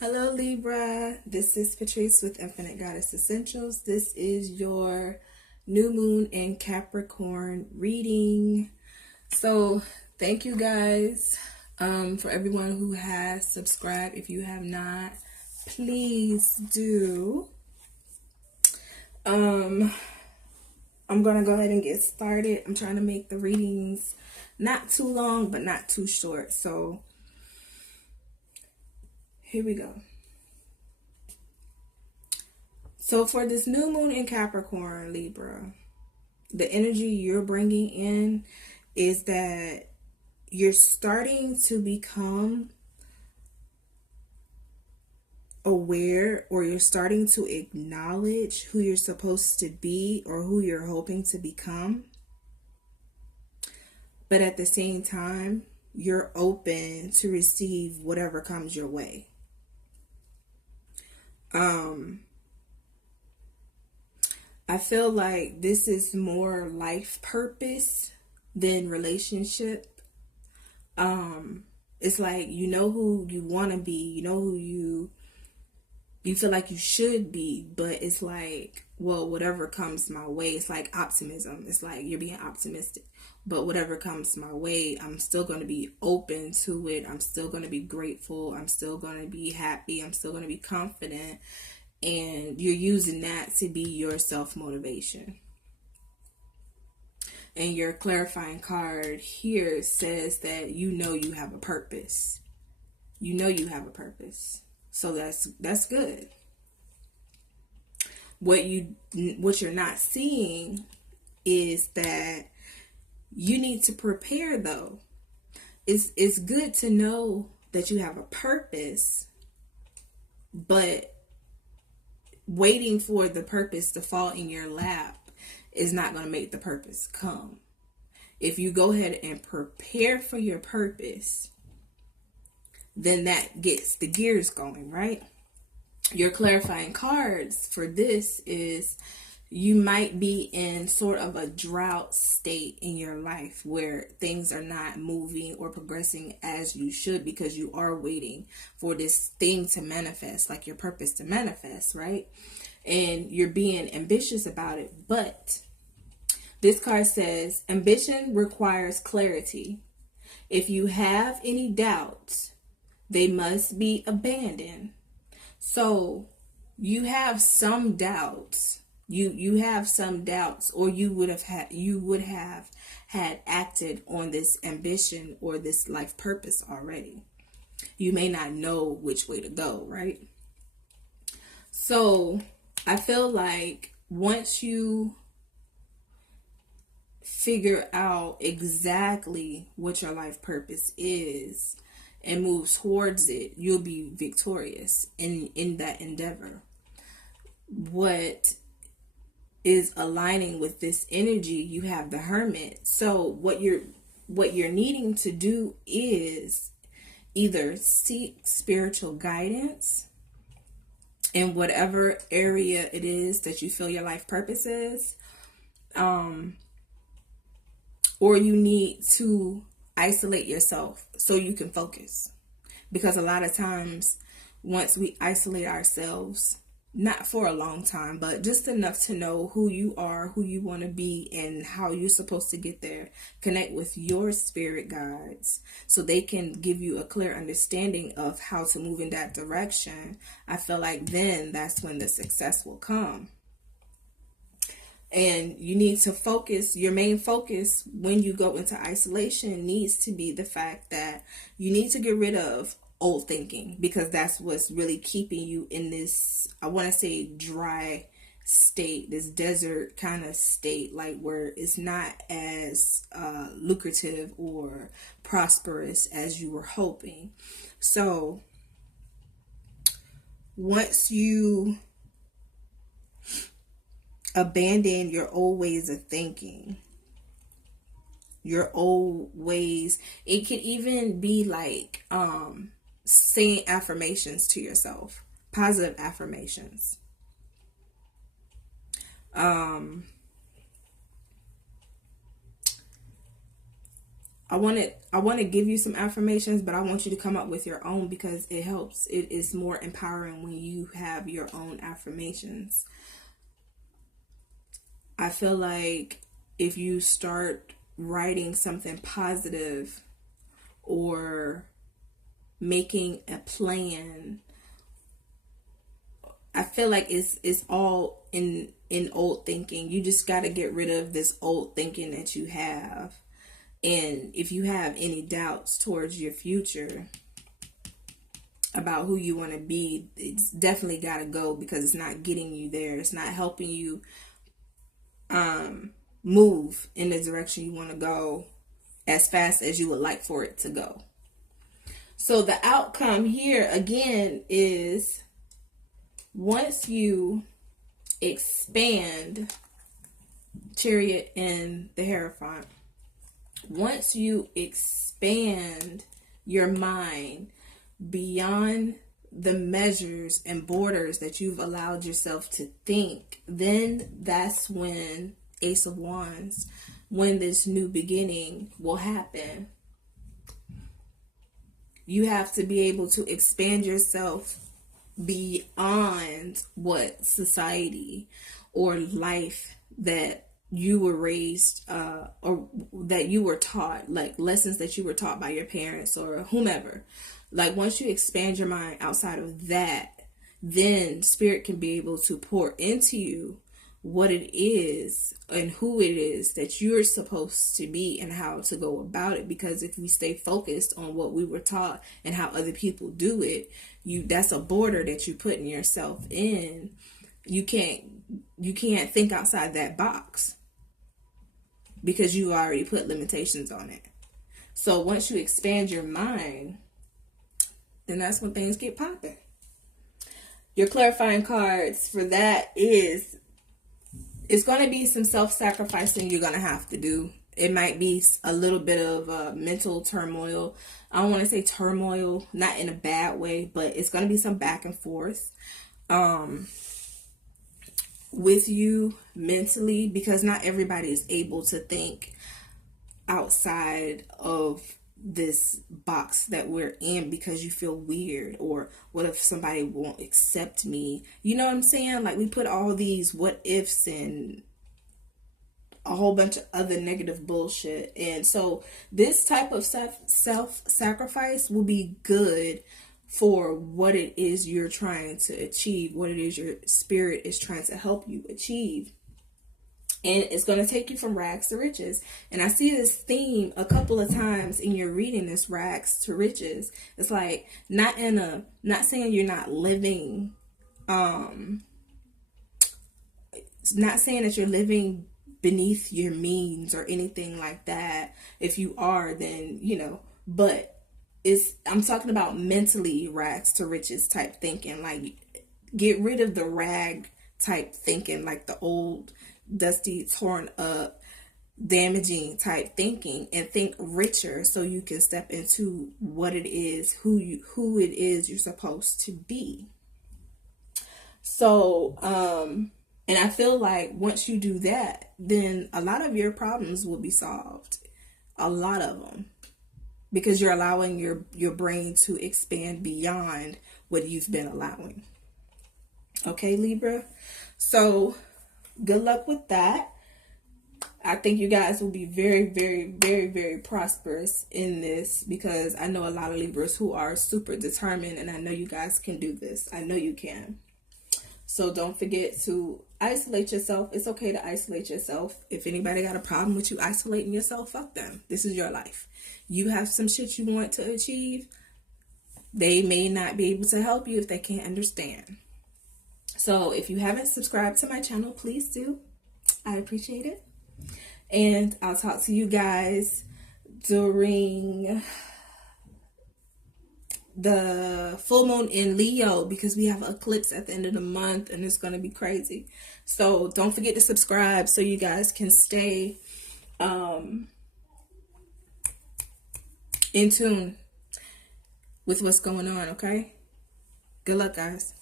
Hello Libra, this is Patrice with Infinite Goddess Essentials. This is your new moon in Capricorn reading. So thank you guys for everyone who has subscribed. If you have not, please do. I'm gonna go ahead and get started. I'm trying to make the readings not too long but not too short. So here we go. So for this new moon in Capricorn, Libra, the energy you're bringing in is that you're starting to become aware, or you're starting to acknowledge who you're supposed to be or who you're hoping to become. But at the same time, you're open to receive whatever comes your way. I feel like this is more life purpose than relationship. It's like you know who you want to be, you know who you feel like you should be, but it's like, well, whatever comes my way, it's like optimism. It's like you're being optimistic, but whatever comes my way, I'm still going to be open to it. I'm still going to be grateful. I'm still going to be happy. I'm still going to be confident. And you're using that to be your self-motivation. And your clarifying card here says that you know you have a purpose. You know you have a purpose. So that's good. What you're not seeing is that you need to prepare though. It's good to know that you have a purpose, but waiting for the purpose to fall in your lap is not going to make the purpose come. If you go ahead and prepare for your purpose, then that gets the gears going, right? Your clarifying cards for this is you might be in sort of a drought state in your life where things are not moving or progressing as you should because you are waiting for this thing to manifest, like your purpose to manifest, right? And you're being ambitious about it. But this card says ambition requires clarity. If you have any doubts, they must be abandoned. So you have some doubts. You have some doubts, or you would have had acted on this ambition or this life purpose already. You may not know which way to go, right? So I feel like once you figure out exactly what your life purpose is and move towards it, you'll be victorious in that endeavor. What is aligning with this energy, you have the Hermit. So what you're needing to do is either seek spiritual guidance in whatever area it is that you feel your life purpose is, or you need to isolate yourself so you can focus. Because a lot of times, once we isolate ourselves, not for a long time, but just enough to know who you are, who you want to be, and how you're supposed to get there, connect with your spirit guides so they can give you a clear understanding of how to move in that direction. I feel like then that's when the success will come. And you need to focus, your main focus when you go into isolation needs to be the fact that you need to get rid of old thinking, because that's what's really keeping you in this, I want to say, dry state, this desert kind of state, like where it's not as lucrative or prosperous as you were hoping. So once you abandon your old ways of thinking, your old ways, it can even be like saying affirmations to yourself, positive affirmations. I want to give you some affirmations, but I want you to come up with your own because it helps. It is more empowering when you have your own affirmations. I feel like if you start writing something positive or making a plan, I feel like it's all in old thinking. You just got to get rid of this old thinking that you have. And if you have any doubts towards your future about who you want to be, it's definitely got to go because it's not getting you there. It's not helping you move in the direction you want to go as fast as you would like for it to go. So the outcome here again is once you expand Chariot and the Hierophant, once you expand your mind beyond the measures and borders that you've allowed yourself to think, then that's when Ace of Wands, when this new beginning will happen. You have to be able to expand yourself beyond what society or life that you were raised or that you were taught, like lessons that you were taught by your parents or whomever. Like once you expand your mind outside of that, then spirit can be able to pour into you what it is and who it is that you're supposed to be and how to go about it. Because if we stay focused on what we were taught and how other people do it, that's a border that you're putting yourself in. You can't think outside that box because you already put limitations on it. So once you expand your mind, then that's when things get popping. Your clarifying cards for that is, it's going to be some self-sacrificing you're going to have to do. It might be a little bit of mental turmoil. I don't want to say turmoil, not in a bad way, but it's going to be some back and forth with you mentally, because not everybody is able to think outside of this box that we're in because you feel weird, or what if somebody won't accept me? You know what I'm saying? Like we put all these what ifs and a whole bunch of other negative bullshit. And so this type of self-sacrifice will be good for what it is you're trying to achieve, what it is your spirit is trying to help you achieve. And it's going to take you from rags to riches. And I see this theme a couple of times in your reading, this rags to riches. It's like not saying you're not living, it's not saying that you're living beneath your means or anything like that. If you are, then, but I'm talking about mentally rags to riches type thinking. Like get rid of the rag type thinking, like the old dusty, torn up, damaging type thinking, and think richer so you can step into what it is, who it is you're supposed to be. So, and I feel like once you do that, then a lot of your problems will be solved. A lot of them. Because you're allowing your brain to expand beyond what you've been allowing. Okay, Libra? So good luck with that. I think you guys will be very, very, very, very prosperous in this, because I know a lot of Libras who are super determined, and I know you guys can do this. I know you can. So don't forget to isolate yourself. It's okay to isolate yourself. If anybody got a problem with you isolating yourself, fuck them. This is your life. You have some shit you want to achieve. They may not be able to help you if they can't understand. So if you haven't subscribed to my channel, please do. I appreciate it. And I'll talk to you guys during the full moon in Leo, because we have an eclipse at the end of the month and it's going to be crazy. So don't forget to subscribe so you guys can stay in tune with what's going on, okay? Good luck, guys.